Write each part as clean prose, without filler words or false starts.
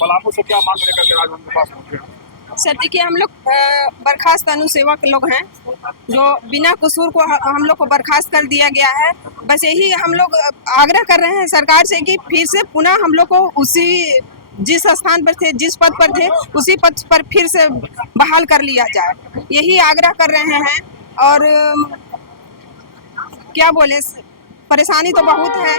पलामू से क्या मांग लेकर के राजभवन के पास पहुंचे? सर देखिए, हम लोग बर्खास्त अनुसेवक लोग हैं, जो बिना कसूर को हम लोग को बर्खास्त कर दिया गया है। बस यही हम लोग आग्रह कर रहे हैं सरकार से कि फिर से पुनः हम लोग को उसी जिस स्थान पर थे, जिस पद पर थे, उसी पद पर फिर से बहाल कर लिया जाए। यही आग्रह कर रहे हैं। और क्या बोले, परेशानी तो बहुत है।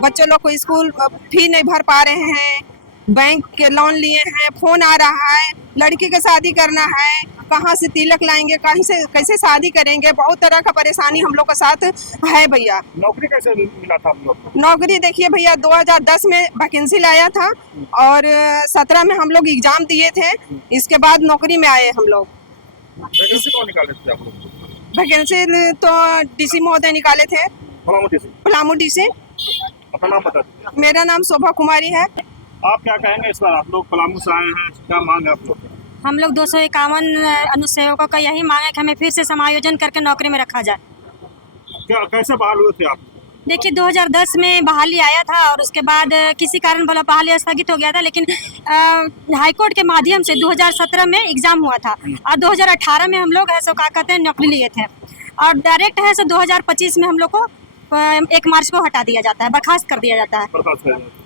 बच्चों लोग को स्कूल फी नहीं भर पा रहे हैं, बैंक के लोन लिए हैं, फोन आ रहा है, लड़की का शादी करना है, कहाँ से तिलक लाएंगे, कहीं से कैसे शादी करेंगे, बहुत तरह का परेशानी हम लोग के साथ है भैया। नौकरी कैसे मिला था आप लोग को? नौकरी देखिए भैया, 2010 में वैकेंसी लाया था और 17 में हम लोग एग्जाम दिए थे। इसके बाद नौकरी में आए हम लोग। वैकेंसी कौन निकाले थे आप लोग? वैकेंसी तो डीसी महोदय निकाले थे, पलामू डीसी। अपना नाम बता दीजिए। मेरा नाम शोभा कुमारी है। आप क्या कहेंगे इस बार? आप लोग पलामू से आए हैं, क्या मांग है आप लोग? हम लोग 251 अनुसेवकों का यही मांग है कि हमें फिर से समायोजन करके नौकरी में रखा जाए। क्या कैसे बहाल हुए थे आप? देखिए, 2010 में बहाली आया था और उसके बाद किसी कारण बोला बहाली स्थगित हो गया था, लेकिन हाईकोर्ट के माध्यम से 2017 में एग्जाम हुआ था और 2018 में हम लोग है सो क्या कहते हैं नौकरी लिए थे और डायरेक्ट है सो 2025 में हम लोग को 1 मार्च को हटा दिया जाता है, बर्खास्त कर दिया जाता है।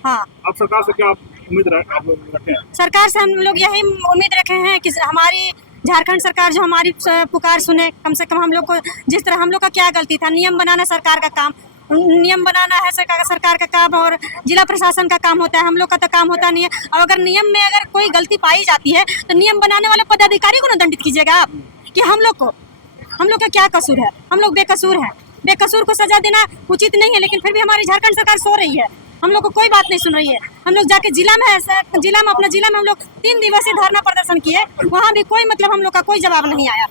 हाँ, अब सरकार से क्या उम्मीद आप लोग रखे हैं? सरकार से हम लोग यही उम्मीद रखे हैं कि हमारी झारखंड सरकार जो हमारी पुकार सुने। कम से कम हम लोग को, जिस तरह हम लोग का क्या गलती था, नियम बनाना सरकार का काम, नियम बनाना है सरकार का काम और जिला प्रशासन का काम होता है, हम लोग का तो काम होता नहीं है। और अगर नियम में अगर कोई गलती पाई जाती है तो नियम बनाने वाले पदाधिकारी को ना दंडित कीजिएगा आप, कि हम लोग का क्या कसूर है। हम लोग बेकसूर हैं, बेकसूर को सजा देना उचित नहीं है, लेकिन फिर भी हमारी झारखंड सरकार सो रही है, हम लोग को कोई बात नहीं सुन रही है। हम लोग जाके जिला में अपना जिला में हम लोग 3 दिवसीय धरना प्रदर्शन किए, वहाँ भी कोई मतलब हम लोग का कोई जवाब नहीं आया।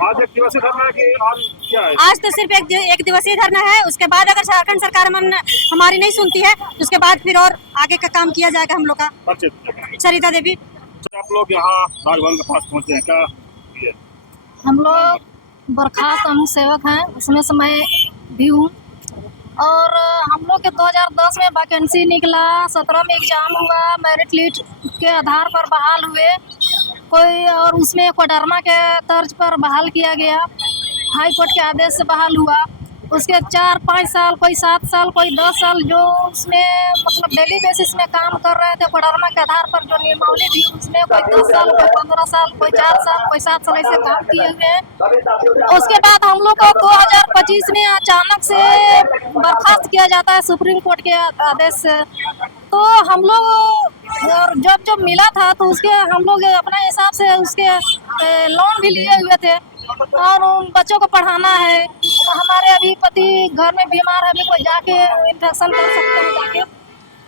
आज 1 दिवसीय धरना है कि आज क्या है? आज तो सिर्फ एक दिवसीय धरना है। उसके बाद अगर झारखंड सरकार हमारी नहीं सुनती है तो उसके बाद फिर और आगे का काम किया जाएगा हम लोग का। सरिता देवी। आप लोग यहाँ राजभवन के पास पहुँचे हैं, क्या ये? हम लोग बर्खास्त अनुसेवक हैं, उसमें से मैं भी हूँ। और हम लोग के 2010 में वैकेंसी निकला, 17 में एग्जाम हुआ, मेरिट लिस्ट के आधार पर बहाल हुए कोई, और उसमें कोडरमा के तर्ज पर बहाल किया गया, हाई कोर्ट के आदेश से बहाल हुआ। उसके 4-5 साल, कोई 7 साल, कोई 10 साल जो उसमें मतलब डेली बेसिस में काम कर रहे थे कोडरमा के आधार पर, जो नियमावली थी उसमें कोई 10 साल, कोई 15 साल, कोई 4 साल, कोई 7 साल ऐसे काम किए हुए हैं। उसके बाद हम लोग को 2025 में अचानक से बर्खास्त किया जाता है सुप्रीम कोर्ट के आदेश से। तो हम लोग और जब मिला था तो उसके हम लोग अपने हिसाब से उसके लोन भी लिए हुए थे और उन बच्चों को पढ़ाना है। हमारे अभी पति घर में बीमार है, अभी कोई जाके इन्फेक्शन कर सकते हैं जाके,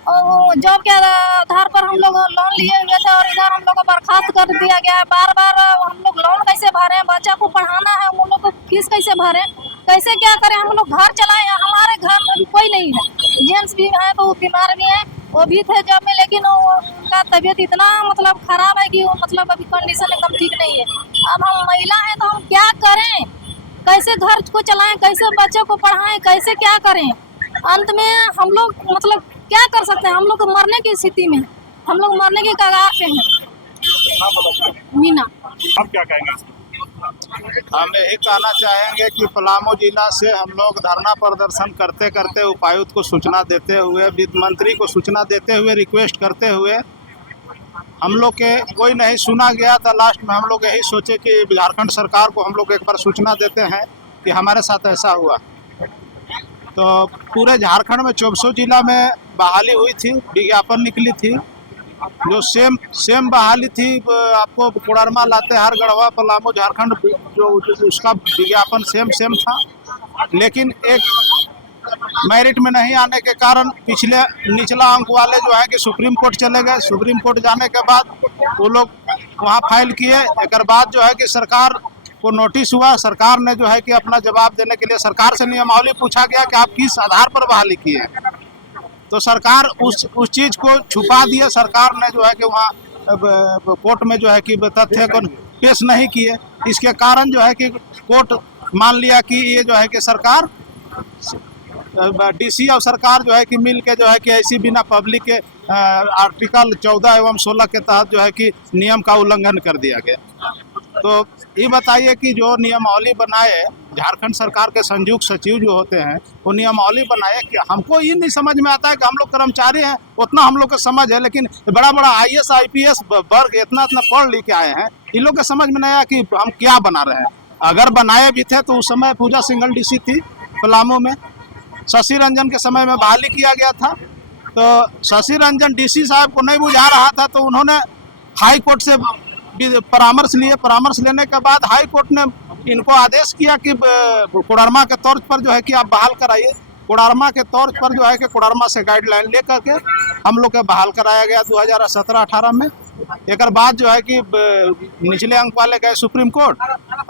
और जॉब के आधार पर हम लोग लोन लिए हुए थे और इधर हम लोग को बर्खास्त कर दिया गया है। बार बार हम लोग लोन कैसे भरें, बच्चा को पढ़ाना है, हम लोग को फीस कैसे भरें, कैसे क्या करें, हम लोग घर चलाएं। हमारे घर में अभी कोई नहीं है, जेंट्स भी है तो बीमार भी है, वो भी थे जॉब में, लेकिन उनका तबीयत इतना मतलब खराब है कि वो मतलब अभी कंडीशन एकदम ठीक नहीं है। अब हम महिला हैं तो हम क्या करें, कैसे घर को चलाएं, कैसे बच्चों को पढ़ाएं, कैसे क्या करें। अंत में हम लोग मतलब क्या कर सकते हैं, हम लोग मरने की स्थिति में, हम लोग मरने के कगार पे हैं। मीना। आप क्या कहेंगे? हम यही कहना चाहेंगे कि पलामू जिला से हम लोग धरना प्रदर्शन करते करते उपायुक्त को सूचना देते हुए, वित्त मंत्री को सूचना देते हुए, रिक्वेस्ट करते हुए हम लोग के कोई नहीं सुना गया था। लास्ट में हम लोग यही सोचे कि झारखंड सरकार को हम लोग एक बार सूचना देते हैं कि हमारे साथ ऐसा हुआ। तो पूरे झारखंड में 24 जिला में बहाली हुई थी, विज्ञापन निकली थी, जो सेम बहाली थी। आपको कोडरमा, लातेहार, गढ़वा, पलामू, झारखंड जो उसका विज्ञापन सेम था, लेकिन एक मेरिट में नहीं आने के कारण पिछले निचला अंक वाले जो है कि सुप्रीम कोर्ट चले गए। सुप्रीम कोर्ट जाने के बाद वो लोग वहाँ फाइल किए। एक बाद जो है कि सरकार को नोटिस हुआ, सरकार ने जो है कि अपना जवाब देने के लिए सरकार से नियमावली पूछा गया कि आप किस आधार पर बहाली किए, तो सरकार उस चीज़ को छुपा दिए। सरकार ने जो है कि वहाँ कोर्ट में जो है कि तथ्य को पेश नहीं किए। इसके कारण जो है कि कोर्ट मान लिया कि ये जो है कि सरकार डीसी और सरकार जो है कि मिल के जो है कि ऐसी बिना पब्लिक के आर्टिकल 14 एवं 16 के तहत जो है कि नियम का उल्लंघन कर दिया गया। तो ये बताइए कि जो नियमावली बनाए झारखंड सरकार के संयुक्त सचिव जो होते हैं, वो नियमावली बनाए कि हमको ये नहीं समझ में आता है कि हम लोग कर्मचारी हैं, उतना हम लोग को समझ है, लेकिन बड़ा बड़ा IAS IPS वर्ग इतना पढ़ लिख के आए हैं, इन लोग के समझ में नहीं आया कि हम क्या बना रहे हैं। अगर बनाए भी थे तो उस समय पूजा सिंगल DC थी पलामू में, शशि रंजन के समय में बहाली किया गया था। तो शशि रंजन DC साहब को नहीं बुझा रहा था, तो उन्होंने हाई कोर्ट से परामर्श लिए। परामर्श लेने के बाद हाई कोर्ट ने इनको आदेश किया कि कोडरमा के तौर पर जो है कि आप बहाल कराइए। कोडरमा के तौर पर जो है कि कोडरमा से गाइडलाइन लेकर के हम लोग के बहाल कराया गया 2017-18 में। एक बाद जो है कि निचले अंक वाले गए सुप्रीम कोर्ट,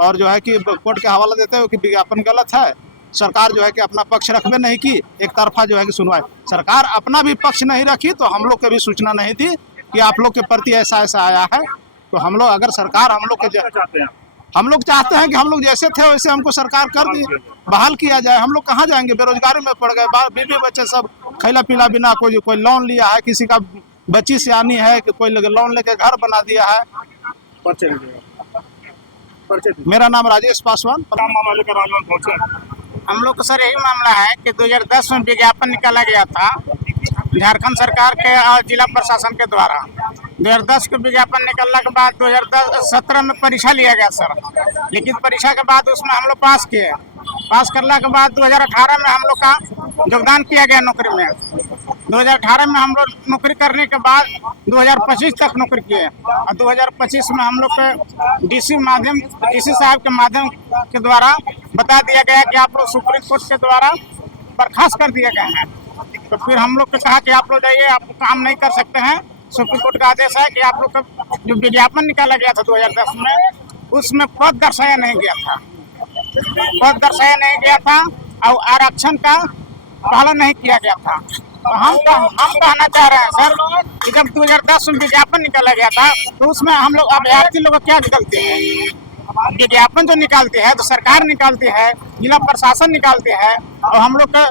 और जो है कि कोर्ट के हवाला देते हुए कि विज्ञापन गलत है। सरकार जो है कि अपना पक्ष रखबे नहीं की, एक तरफा जो है कि सुनवाई। सरकार अपना भी पक्ष नहीं रखी तो हम लोग के भी सूचना नहीं दी कि आप लोग के प्रति ऐसा ऐसा आया है। तो हम लोग, अगर सरकार हम लोग के चाहते हैं, हम लोग चाहते हैं कि हम लोग जैसे थे वैसे हमको सरकार कर दी, बहाल किया जाए। हम लोग कहाँ जाएंगे, बेरोजगारी में पड़ गए, बीवी बच्चे सब खैला पीला बिना, कोई लोन लिया है, किसी का बच्ची सियानी है कि कोई लोन लेके घर बना दिया है। मेरा नाम राजेश पासवान। मामला लेकर राजभवन पहुंचे। हम लोग को सर यही मामला है कि 2010 में विज्ञापन निकाला गया था झारखंड सरकार के और जिला प्रशासन के द्वारा। 2010 को विज्ञापन निकलने के बाद 2017 में परीक्षा लिया गया सर, लेकिन परीक्षा के बाद उसमें हम लोग पास किए। पास करने के बाद 2018 में हम लोग का योगदान किया गया नौकरी में। 2018 में हम लोग नौकरी करने के बाद 2025 तक नौकरी किए, और 2025 में हम लोग के DC साहब के माध्यम के द्वारा बता दिया गया कि आप लोग सुप्रीम कोर्ट के द्वारा बर्खास्त कर दिए गए हैं। तो फिर हम लोग को कहा कि आप लोग जाइए, आप काम नहीं कर सकते हैं। सुप्रीम कोर्ट का आदेश है कि आप लोग का जो विज्ञापन निकाला गया था 2010 में, उसमें पद दर्शाया नहीं गया था, पद दर्शाया नहीं गया था और आरक्षण का पालन नहीं किया गया था। तो हम कहना चाह रहे हैं सर कि जब 2010 में विज्ञापन निकाला गया था तो उसमें हम लोग अभ्यर्थी लोग क्या गलती है? विज्ञापन जो निकालते हैं तो सरकार निकालती है, जिला प्रशासन निकालते हैं, और हम लोग का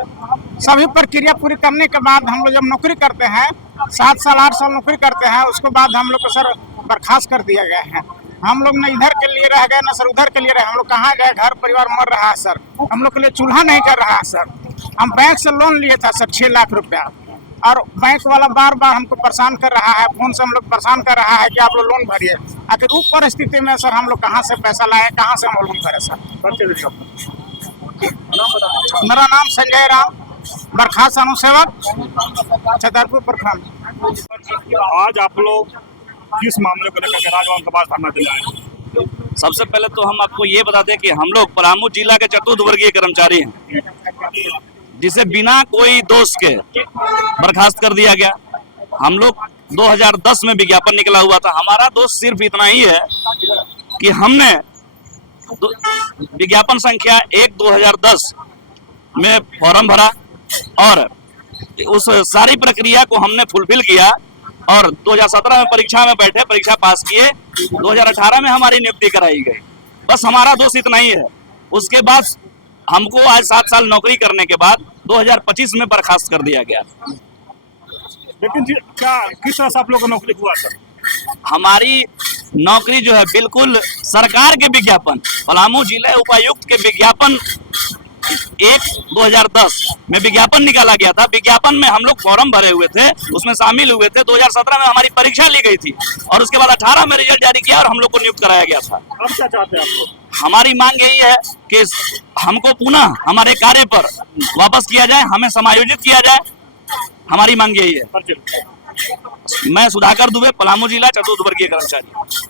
सभी प्रक्रिया पूरी करने के बाद हम लोग जब नौकरी करते हैं, 7 साल 8 साल नौकरी करते हैं, उसके बाद हम लोग को सर बर्खास्त कर दिया गया है। हम लोग न इधर के लिए रह गए, न सर उधर के लिए रहे। हम लोग कहाँ गए, घर परिवार मर रहा है सर, हम लोग के लिए चूल्हा नहीं कर रहा है सर। हम बैंक से लोन लिए था सर 6 लाख रुपया, और बैंक वाला बार बार हमको परेशान कर रहा है, फोन से हम लोग परेशान कर रहा है कि आप लोग लोन भरिए। आखिर उस परिस्थिति में सर हम लोग कहाँ से पैसा लाए, कहाँ से हम लोन करें सर? मेरा नाम संजय राम, बर्खास्त अनुसेवक, छतरपुर प्रखंड। आज आप लोग किस मामले को लेकर राजभवन के पास धरना दिया है? सबसे पहले तो हम आपको ये बता दें कि हम लोग पलामू जिला के चतुर्थवर्गीय कर्मचारी हैं, जिसे बिना कोई दोष के बर्खास्त कर दिया गया। हम लोग 2010 में विज्ञापन निकला हुआ था। हमारा दोष सिर्फ इतना ही है कि हमने विज्ञापन संख्या 1/2010 में फॉर्म भरा और उस सारी प्रक्रिया को हमने फुलफिल किया, और 2017 में परीक्षा में बैठे, परीक्षा पास किए, 2018 में हमारी नियुक्ति कराई गई। बस हमारा दोष इतना ही है। उसके बाद हमको आज 7 साल नौकरी करने के बाद 2025 में बर्खास्त कर दिया गया। लेकिन क्या किस तरह से आप लोग को नौकरी हुआ सर? हमारी नौकरी जो है बिल्कुल सरकार के विज्ञापन, पलामू जिले उपायुक्त के विज्ञापन 1/2010 में विज्ञापन निकाला गया था। विज्ञापन में हम लोग फॉर्म भरे हुए थे, उसमें शामिल हुए थे। 2017 में हमारी परीक्षा ली गई थी, और उसके बाद 18 में रिजल्ट जारी किया और हम लोग को नियुक्त कराया गया था। अब क्या चाहते हैं आप लोग? हमारी मांग यही है कि हमको पुनः हमारे कार्य पर वापस किया जाए, हमें समायोजित किया जाए। हमारी मांग यही है। मैं सुधाकर दुबे, पलामू जिला चतुर्थवर्गीय कर्मचारी।